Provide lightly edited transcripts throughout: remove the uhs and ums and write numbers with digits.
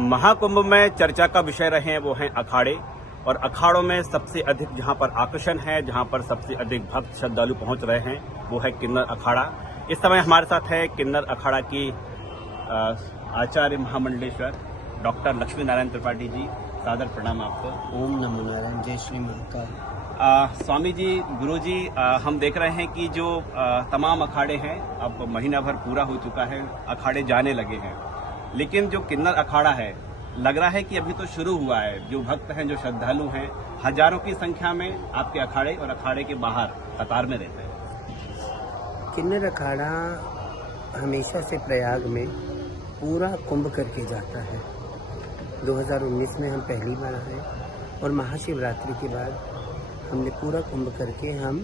महाकुंभ में चर्चा का विषय रहे हैं वो हैं अखाड़े, और अखाड़ों में सबसे अधिक जहां पर आकर्षण है, जहां पर सबसे अधिक भक्त श्रद्धालु पहुंच रहे हैं वो है किन्नर अखाड़ा। इस समय हमारे साथ है किन्नर अखाड़ा की आचार्य महामंडलेश्वर डॉक्टर लक्ष्मी नारायण त्रिपाठी जी। सादर प्रणाम आपको। ओम नमो नारायण। जय श्री महाकाल। स्वामी जी, गुरु जी, हम देख रहे हैं कि जो तमाम अखाड़े हैं, अब महीना भर पूरा हो चुका है, अखाड़े जाने लगे हैं, लेकिन जो किन्नर अखाड़ा है लग रहा है कि अभी तो शुरू हुआ है। जो भक्त हैं, जो श्रद्धालु हैं, हजारों की संख्या में आपके अखाड़े और अखाड़े के बाहर कतार में रहते हैं। किन्नर अखाड़ा हमेशा से प्रयाग में पूरा कुंभ करके जाता है। 2019 में हम पहली बार आए और महाशिवरात्रि के बाद हमने पूरा कुंभ करके हम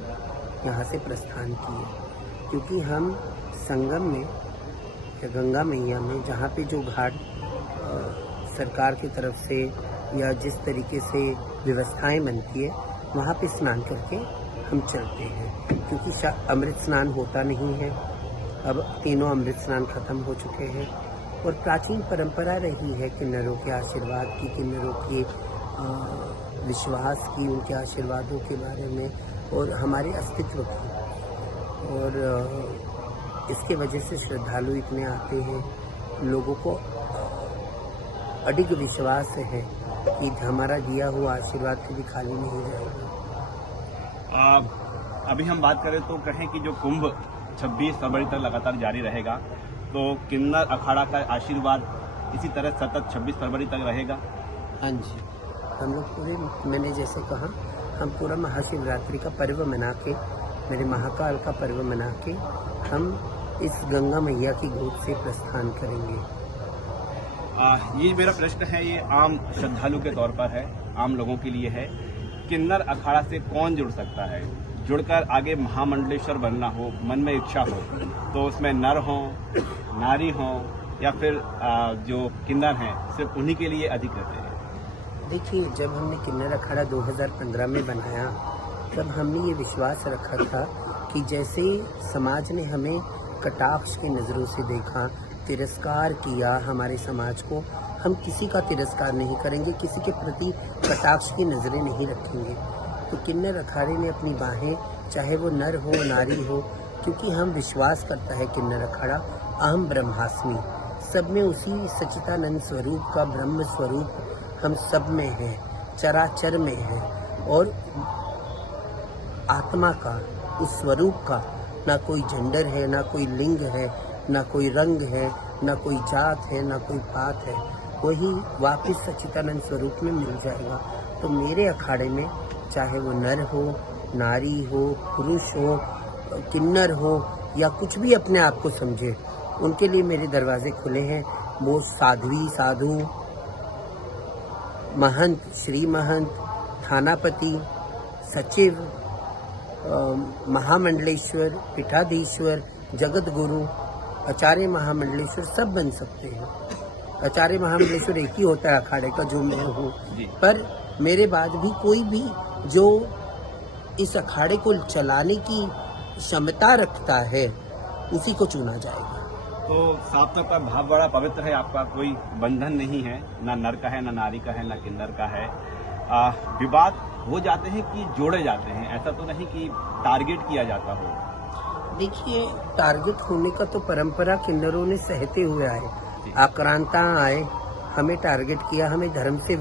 यहाँ से प्रस्थान किए, क्योंकि हम संगम में या गंगा मैया में जहाँ पे जो घाट सरकार की तरफ से या जिस तरीके से व्यवस्थाएं बनती है वहाँ पे स्नान करके हम चलते हैं, क्योंकि अमृत स्नान होता नहीं है। अब तीनों अमृत स्नान खत्म हो चुके हैं और प्राचीन परंपरा रही है किन्नरों के आशीर्वाद की, किन्नरों के विश्वास की, उनके आशीर्वादों के बारे में और हमारे अस्तित्व की। और इसके वजह से श्रद्धालु इतने आते हैं, लोगों को अडिग विश्वास है कि हमारा दिया हुआ आशीर्वाद कभी खाली नहीं जाएगा। अभी हम बात करें तो कहें कि जो कुंभ 26 फरवरी तक लगातार जारी रहेगा, तो किन्नर अखाड़ा का आशीर्वाद इसी तरह सतत 26 फरवरी तक रहेगा। हाँ जी, हम लोग पूरे, मैंने जैसे कहा, हम पूरा महाशिवरात्रि का पर्व मना के, मेरे महाकाल का पर्व मना के हम इस गंगा मैया की गोद से प्रस्थान करेंगे। ये मेरा प्रश्न है, ये आम श्रद्धालु के तौर पर है, आम लोगों के लिए है। किन्नर अखाड़ा से कौन जुड़ सकता है? जुड़कर आगे महामंडलेश्वर बनना हो, मन में इच्छा हो, तो उसमें नर हो, नारी हो, या फिर जो किन्नर हैं सिर्फ उन्हीं के लिए अधिक रहते हैं? देखिए, जब हमने किन्नर अखाड़ा 2015 में बनाया, तब हमने ये विश्वास रखा था कि जैसे समाज ने हमें कटाक्ष की नज़रों से देखा, तिरस्कार किया हमारे समाज को, हम किसी का तिरस्कार नहीं करेंगे, किसी के प्रति कटाक्ष की नज़रें नहीं रखेंगे। तो किन्नर अखाड़े ने अपनी बाहें, चाहे वो नर हो नारी हो, क्योंकि हम विश्वास करता है किन्नर अखाड़ा अहम ब्रह्मास्मि, सब में उसी सच्चिदानंद स्वरूप का ब्रह्म स्वरूप हम सब में है, चराचर में है, और आत्मा का, उस स्वरूप का ना कोई जेंडर है, ना कोई लिंग है, ना कोई रंग है, ना कोई जात है, ना कोई पात है, वही वापस सच्चिदानंद स्वरूप में मिल जाएगा। तो मेरे अखाड़े में चाहे वो नर हो, नारी हो, पुरुष हो, किन्नर हो, या कुछ भी अपने आप को समझे, उनके लिए मेरे दरवाजे खुले हैं। वो साध्वी, साधु, महंत, श्री महंत, थानापति, सचिव, महामंडलेश्वर, पीठाधीश्वर, जगत गुरु, आचार्य महामंडलेश्वर सब बन सकते हैं। आचार्य महामंडलेश्वर एक ही होता है अखाड़े का, जो मैं हूँ, पर मेरे बाद भी कोई भी जो इस अखाड़े को चलाने की क्षमता रखता है उसी को चुना जाएगा। तो साफ तौर पर भाव बड़ा पवित्र है आपका, कोई बंधन नहीं है, ना नर का है, ना नारी का है, ना किन्नर का है। विवाद हो जाते हैं कि जोड़े जाते हैं, ऐसा तो नहीं कि टारगेट किया जाता हो? देखिए, टारगेट होने का तो परंपरा किन्नरों ने सहते हुए आए, आक्रांता आए, हमें टारगेट किया, हमें धर्म से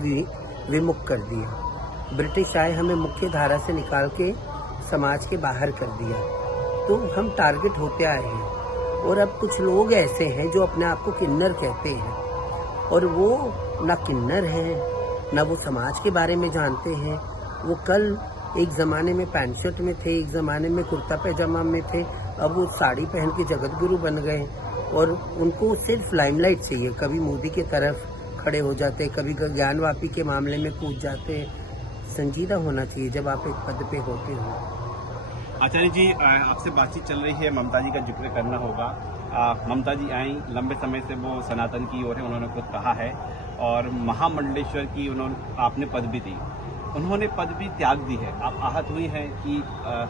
विमुख कर दिया। ब्रिटिश आए, हमें मुख्य धारा से निकाल के समाज के बाहर कर दिया, तो हम टारगेट होते आए हैं। और अब कुछ लोग ऐसे हैं जो अपने आप को किन्नर कहते हैं, और वो ना किन्नर हैं, ना वो समाज के बारे में जानते हैं। वो कल एक ज़माने में पैंट शर्ट में थे, एक ज़माने में कुर्ता पैजामा में थे, अब वो साड़ी पहन के जगत गुरु बन गए, और उनको सिर्फ लाइमलाइट चाहिए। कभी मोदी की तरफ खड़े हो जाते, कभी ज्ञानवापी के मामले में कूद जाते। संजीदा होना चाहिए जब आप एक पद पे होते हो। आचार्य जी, आपसे बातचीत चल रही है, ममता जी का जिक्र करना होगा। ममता जी आई, लंबे समय से वो सनातन की ओर है, उन्होंने खुद कहा है, और महामंडलेश्वर की आपने पद भी दी, उन्होंने पद भी त्याग दी है। आप आहत हुई हैं कि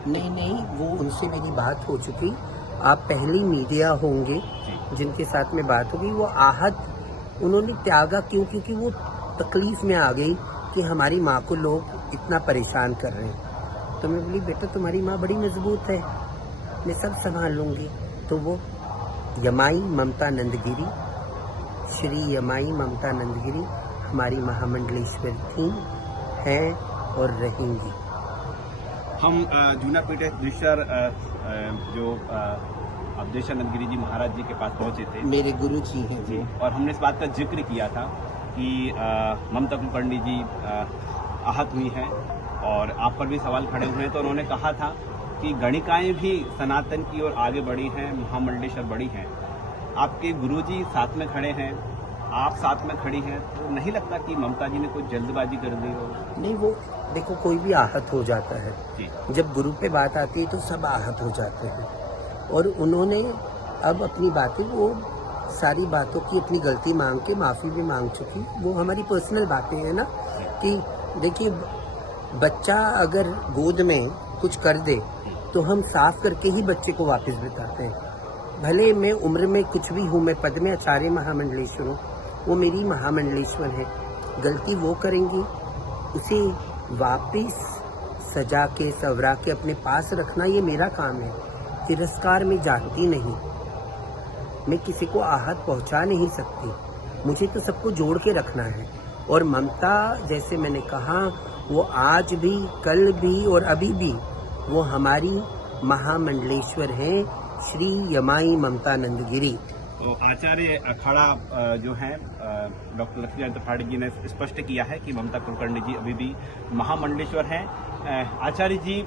नहीं, वो उनसे मेरी बात हो चुकी। आप पहली मीडिया होंगे जिनके साथ में बात होगी। वो आहत उन्होंने त्यागा क्यों? क्योंकि वो तकलीफ में आ गई कि हमारी माँ को लोग इतना परेशान कर रहे हैं। तो मैं बोली बेटा तुम्हारी माँ बड़ी मजबूत है, मैं सब संभाल लूँगी। तो वो यमाई ममता नंदगिरी, श्री यमाई ममता नंदगिरी हमारी महामंडलेश्वर थी, हैं और रहेंगी। हम जूना पीठेश्वर जो अवधेशानंद जी महाराज जी के पास पहुंचे थे, मेरे गुरु जी हैं जी, और हमने इस बात का जिक्र किया था कि ममता कुलकर्णी जी आहत हुई हैं और आप पर भी सवाल खड़े हुए हैं। तो उन्होंने कहा था कि गणिकाएं भी सनातन की ओर आगे बढ़ी हैं, महामंडलेश्वर बढ़ी हैं। आपके गुरुजी साथ में खड़े हैं, आप साथ में खड़ी हैं, तो नहीं लगता कि ममता जी ने कोई जल्दबाजी कर दी हो? नहीं, वो देखो कोई भी आहत हो जाता है जी, जब गुरु पे बात आती है तो सब आहत हो जाते हैं। और उन्होंने अब अपनी बातें, वो सारी बातों की अपनी गलती मांग के माफ़ी भी मांग चुकी। वो हमारी पर्सनल बातें हैं ना, कि देखिए बच्चा अगर गोद में कुछ कर दे तो हम साफ करके ही बच्चे को वापस बिताते हैं। भले मैं उम्र में कुछ भी हूँ, मैं पद में आचार्य महामंडलेश्वर हूँ, वो मेरी महामंडलेश्वर है। गलती वो करेंगी, उसे वापस सजा के संवरा के अपने पास रखना ये मेरा काम है। तिरस्कार में जानती नहीं, मैं किसी को आहत पहुंचा नहीं सकती, मुझे तो सबको जोड़ के रखना है। और ममता, जैसे मैंने कहा, वो आज भी, कल भी और अभी भी वो हमारी महामंडलेश्वर हैं, श्री यमाई ममता नंदगिरी। तो आचार्य अखाड़ा जो है डॉक्टर लक्ष्मीकांत त्रिपाठी जी ने स्पष्ट किया है कि ममता कुलकर्णी जी अभी भी महामंडलेश्वर हैं। आचार्य जी,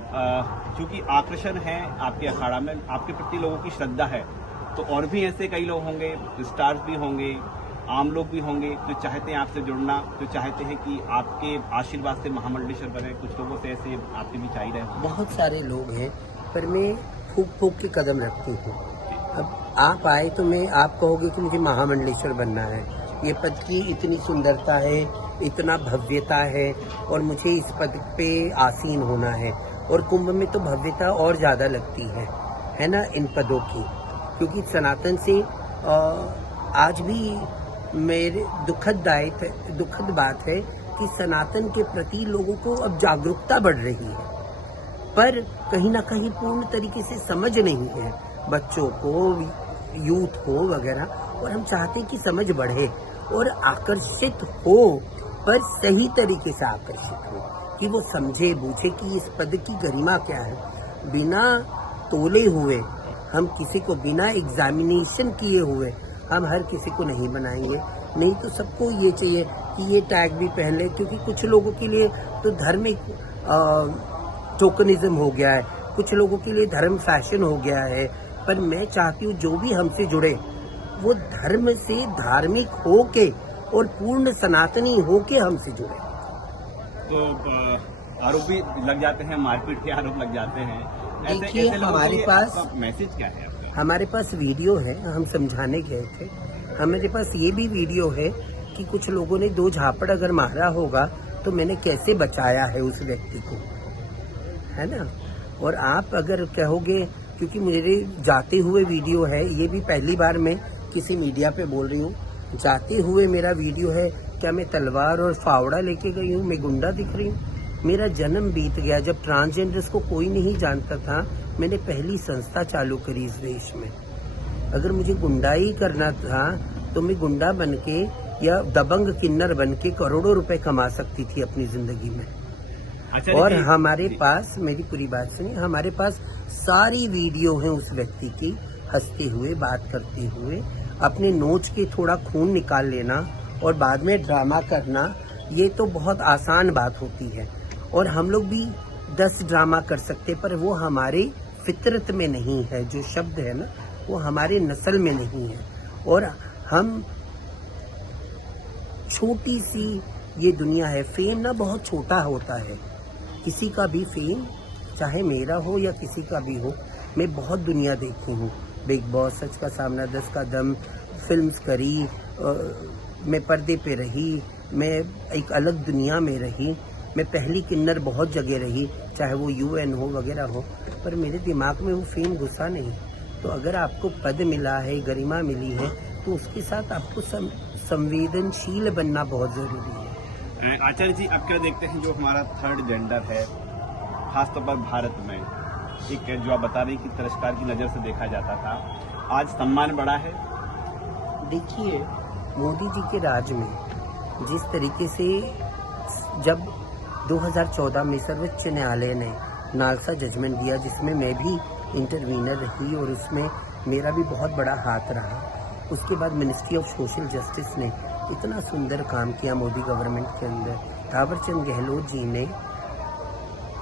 चूंकि आकर्षण है आपके अखाड़ा में, आपके प्रति लोगों की श्रद्धा है, तो और भी ऐसे कई लोग होंगे, स्टार्स भी होंगे, आम लोग भी होंगे जो चाहते हैं आपसे जुड़ना, जो चाहते हैं कि आपके आशीर्वाद से महामंडलेश्वर बने। कुछ लोगों से ऐसे आपके बीच आई रहे। बहुत सारे लोग हैं, पर मैं फूक फूक के कदम रखती हूँ। अब आप आए तो मैं, आप कहोगे कि मुझे महामंडलेश्वर बनना है, ये पद की इतनी सुंदरता है, इतना भव्यता है, और मुझे इस पद पे आसीन होना है। और कुंभ में तो भव्यता और ज़्यादा लगती है ना, इन पदों की। क्योंकि सनातन से आज भी मेरे दुखद बात है कि सनातन के प्रति लोगों को अब जागरूकता बढ़ रही है, पर कहीं ना कहीं पूर्ण तरीके से समझ नहीं है बच्चों को, यूथ को वगैरह। और हम चाहते हैं कि समझ बढ़े और आकर्षित हो, पर सही तरीके से आकर्षित हो, कि वो समझे बूझे कि इस पद की गरिमा क्या है। बिना तोले हुए हम किसी को, बिना एग्जामिनेशन किए हुए हम हर किसी को नहीं बनाएंगे। नहीं तो सबको ये चाहिए कि ये टैग भी पहन ले, क्योंकि कुछ लोगों के लिए तो धार्मिक टोकनिज्म हो गया है, कुछ लोगों के लिए धर्म फैशन हो गया है। पर मैं चाहती हूँ जो भी हमसे जुड़े वो धर्म से धार्मिक हो के और पूर्ण सनातनी हो के हमसे जुड़े। तो आरोप भी लग जाते हैं, मारपीट के आरोप लग जाते हैं। देखिए, हमारे पास मैसेज क्या है आपका? हमारे पास वीडियो है, हम समझाने गए थे। हमारे पास ये भी वीडियो है कि कुछ लोगों ने 2 झापड़ अगर मारा होगा तो मैंने कैसे बचाया है उस व्यक्ति को, है ना। और आप अगर कहोगे, क्योंकि मेरे जाते हुए वीडियो है, ये भी पहली बार मैं किसी मीडिया पे बोल रही हूँ, जाते हुए मेरा वीडियो है। क्या मैं तलवार और फावड़ा लेके गई हूँ? मैं गुंडा दिख रही हूँ? मेरा जन्म बीत गया जब ट्रांसजेंडर्स को कोई नहीं जानता था। मैंने पहली संस्था चालू करी इस देश में। अगर मुझे गुंडाई करना था तो मैं गुंडा बन के या दबंग किन्नर बन के करोड़ों रुपए कमा सकती थी अपनी जिंदगी में। और हमारे पास, मेरी पूरी बात सुनिए, हमारे पास सारी वीडियो है उस व्यक्ति की, हंसते हुए, बात करते हुए। अपने नोच के थोड़ा खून निकाल लेना और बाद में ड्रामा करना, ये तो बहुत आसान बात होती है। और हम लोग भी 10 ड्रामा कर सकते, पर वो हमारे फितरत में नहीं है। जो शब्द है ना, वो हमारे नस्ल में नहीं है। और हम, छोटी सी ये दुनिया है, फेम ना बहुत छोटा होता है। किसी का भी फेम, चाहे मेरा हो या किसी का भी हो, मैं बहुत दुनिया देखी हूँ। बिग बॉस, सच का सामना, 10 का दम, फिल्म्स करी, मैं पर्दे पे रही, मैं एक अलग दुनिया में रही, मैं पहली किन्नर बहुत जगह रही, चाहे वो UN हो वगैरह हो, पर मेरे दिमाग में वो फेम घुसा नहीं। तो अगर आपको पद मिला है, गरिमा मिली है, तो उसके साथ आपको संवेदनशील बनना बहुत जरूरी है। आचार्य जी, अब क्या देखते हैं जो हमारा थर्ड जेंडर है, खासतौर पर भारत में एक जो आप बता रही कि तिरस्कार की नज़र से देखा जाता था, आज सम्मान बढ़ा है। देखिए, मोदी जी के राज में जिस तरीके से जब 2014 में सर्वोच्च न्यायालय ने नालसा जजमेंट दिया, जिसमें मैं भी इंटरवीनर रही और उसमें मेरा भी बहुत बड़ा हाथ रहा, उसके बाद मिनिस्ट्री ऑफ सोशल जस्टिस ने इतना सुंदर काम किया मोदी गवर्नमेंट के अंदर। थावरचंद गहलोत जी ने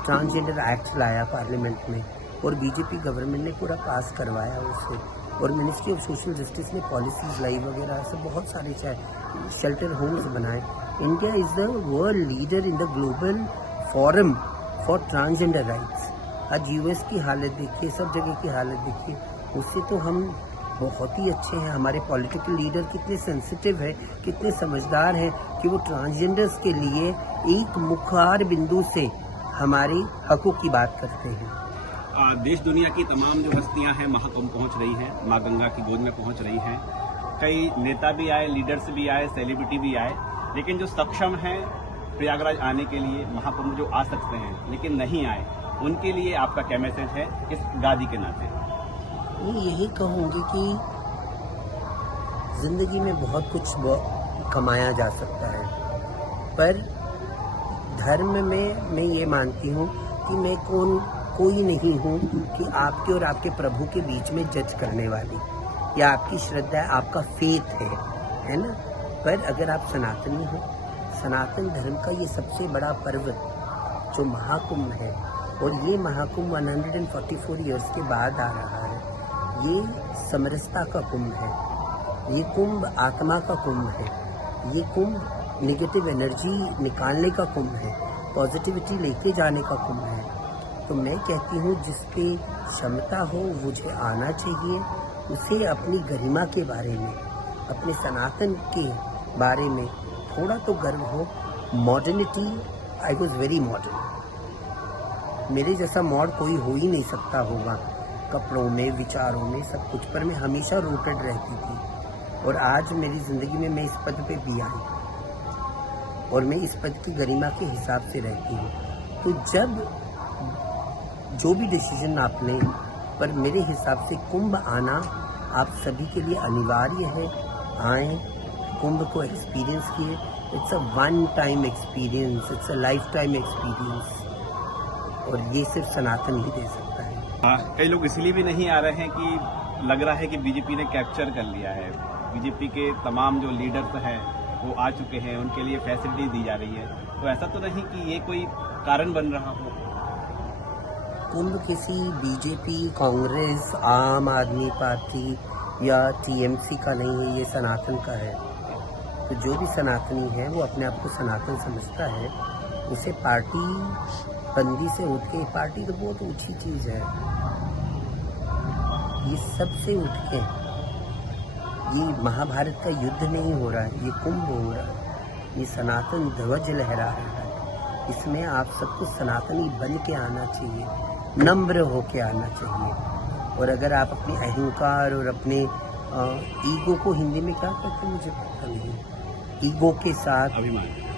ट्रांसजेंडर एक्ट लाया पार्लियामेंट में और बीजेपी गवर्नमेंट ने पूरा पास करवाया उसे, और मिनिस्ट्री ऑफ सोशल जस्टिस ने पॉलिसीज लाई वगैरह, सब बहुत सारे शेल्टर होम्स बनाए। India is the world leader in the global forum for transgender rights. आज यूएस की हालत देखिए, सब जगह की हालत देखिए, उससे तो हम बहुत ही अच्छे हैं। हमारे पॉलिटिकल लीडर कितने सेंसिटिव है, कितने समझदार हैं कि वो ट्रांसजेंडर्स के लिए एक मुखार बिंदु से हमारे हकों की बात करते हैं। देश दुनिया की तमाम जो हस्तियां हैं महाकुंभ पहुंच रही हैं, मां गंगा की गोद में पहुंच रही हैं। कई नेता भी आए, लीडर्स भी आए, सेलिब्रिटी भी आए, लेकिन जो सक्षम हैं प्रयागराज आने के लिए, महाकुंभ जो आ सकते हैं लेकिन नहीं आए, उनके लिए आपका क्या मैसेज है इस गादी के नाते? मैं यही कहूँगी कि जिंदगी में बहुत कुछ कमाया जा सकता है, पर धर्म में मैं ये मानती हूँ कि मैं कोई नहीं हूँ कि आपके और आपके प्रभु के बीच में जज करने वाली, या आपकी श्रद्धा है, आपका फेथ है ना। पर अगर आप सनातनी हो, सनातन धर्म का ये सबसे बड़ा पर्व जो महाकुंभ है, और ये महाकुंभ 144 ईयर्स के बाद आ रहा है, ये समरसता का कुंभ है, ये कुंभ आत्मा का कुंभ है, ये कुंभ नेगेटिव एनर्जी निकालने का कुंभ है, पॉजिटिविटी लेके जाने का कुंभ है। तो मैं कहती हूँ जिसकी क्षमता हो मुझे आना चाहिए, उसे अपनी गरिमा के बारे में, अपने सनातन के बारे में थोड़ा तो गर्व हो। Modernity, I was very modern, मेरे जैसा मॉड कोई हो ही नहीं सकता होगा, कपड़ों में, विचारों में, सब कुछ पर मैं हमेशा रूटेड रहती थी। और आज मेरी ज़िंदगी में मैं इस पद पे भी आई और मैं इस पद की गरिमा के हिसाब से रहती हूँ। तो जब जो भी डिसीजन आप लें, पर मेरे हिसाब से कुंभ आना आप सभी के लिए अनिवार्य है। आएँ, कुंभ को एक्सपीरियंस किए। It's a one time experience, it's a life time experience, और ये सिर्फ सनातन ही दे सकता है। कई लोग इसलिए भी नहीं आ रहे हैं कि लग रहा है कि बीजेपी ने कैप्चर कर लिया है, बीजेपी के तमाम जो लीडर्स हैं वो आ चुके हैं, उनके लिए फैसिलिटी दी जा रही है, तो ऐसा तो नहीं कि ये कोई कारण बन रहा हो? कुंभ किसी बीजेपी, कांग्रेस, आम आदमी पार्टी या टीएमसी का नहीं है, ये सनातन का है। तो जो भी सनातनी है वो अपने आप को सनातन समझता है, उसे पार्टी बंदी से उठ के, पार्टी तो बहुत ऊंची चीज़ है, ये सबसे उठ के, ये महाभारत का युद्ध नहीं हो रहा है, ये कुंभ हो रहा है, ये सनातन ध्वज लहरा रहा है। इसमें आप सबको सनातनी बन के आना चाहिए, नम्र हो के आना चाहिए। और अगर आप अपने अहंकार और अपने ईगो को, हिंदी में क्या कहते हैं मुझे पता नहीं, ईगो के साथ,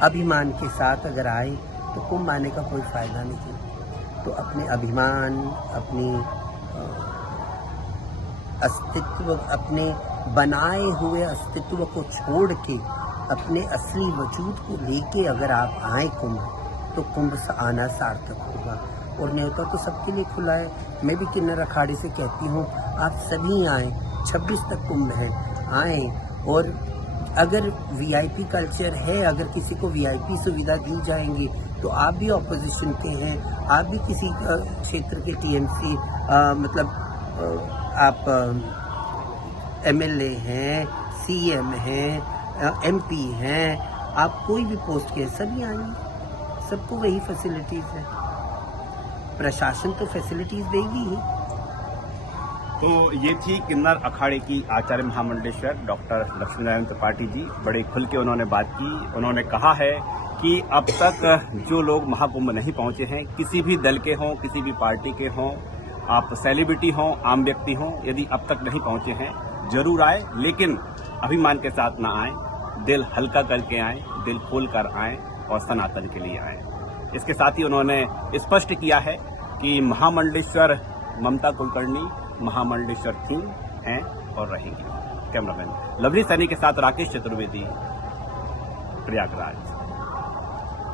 अभिमान के साथ अगर आए तो कुंभ आने का कोई फायदा नहीं। तो अपने अभिमान, अपनी अस्तित्व, अपने बनाए हुए अस्तित्व को छोड़ के अपने असली वजूद को लेके अगर आप आए कुंभ, तो कुंभ से आना सार्थक होगा। और न्योता तो सबके लिए खुला है। मैं भी किन्नर अखाड़े से कहती हूँ आप सभी आएँ, 26 तक कुंभ है, आएँ। और अगर वीआईपी कल्चर है, अगर किसी को वीआईपी सुविधा दी जाएंगी तो आप भी ऑपोजिशन के हैं, आप भी किसी क्षेत्र के टीएमसी, मतलब आप एमएलए हैं, सीएम हैं, एमपी हैं, आप कोई भी पोस्ट के, सभी आएंगे, सबको वही फैसिलिटीज़ है। प्रशासन तो फैसिलिटीज़ देगी ही। तो ये थी किन्नर अखाड़े की आचार्य महामंडलेश्वर डॉक्टर लक्ष्मीनारायण त्रिपाठी जी। बड़े खुल के उन्होंने बात की। उन्होंने कहा है कि अब तक जो लोग महाकुंभ नहीं पहुंचे हैं, किसी भी दल के हों, किसी भी पार्टी के हों, आप सेलिब्रिटी हों, आम व्यक्ति हों, यदि अब तक नहीं पहुंचे हैं जरूर आए, लेकिन अभिमान के साथ ना आए, दिल हल्का करके आए, दिल खोल कर आए और सनातन के लिए आए। इसके साथ ही उन्होंने स्पष्ट किया है कि महामंडलेश्वर ममता कुलकर्णी महामंडलेश्वर थी, हैं और रहेंगी। कैमरामैन लवली सैनी के साथ राकेश चतुर्वेदी, प्रयागराज।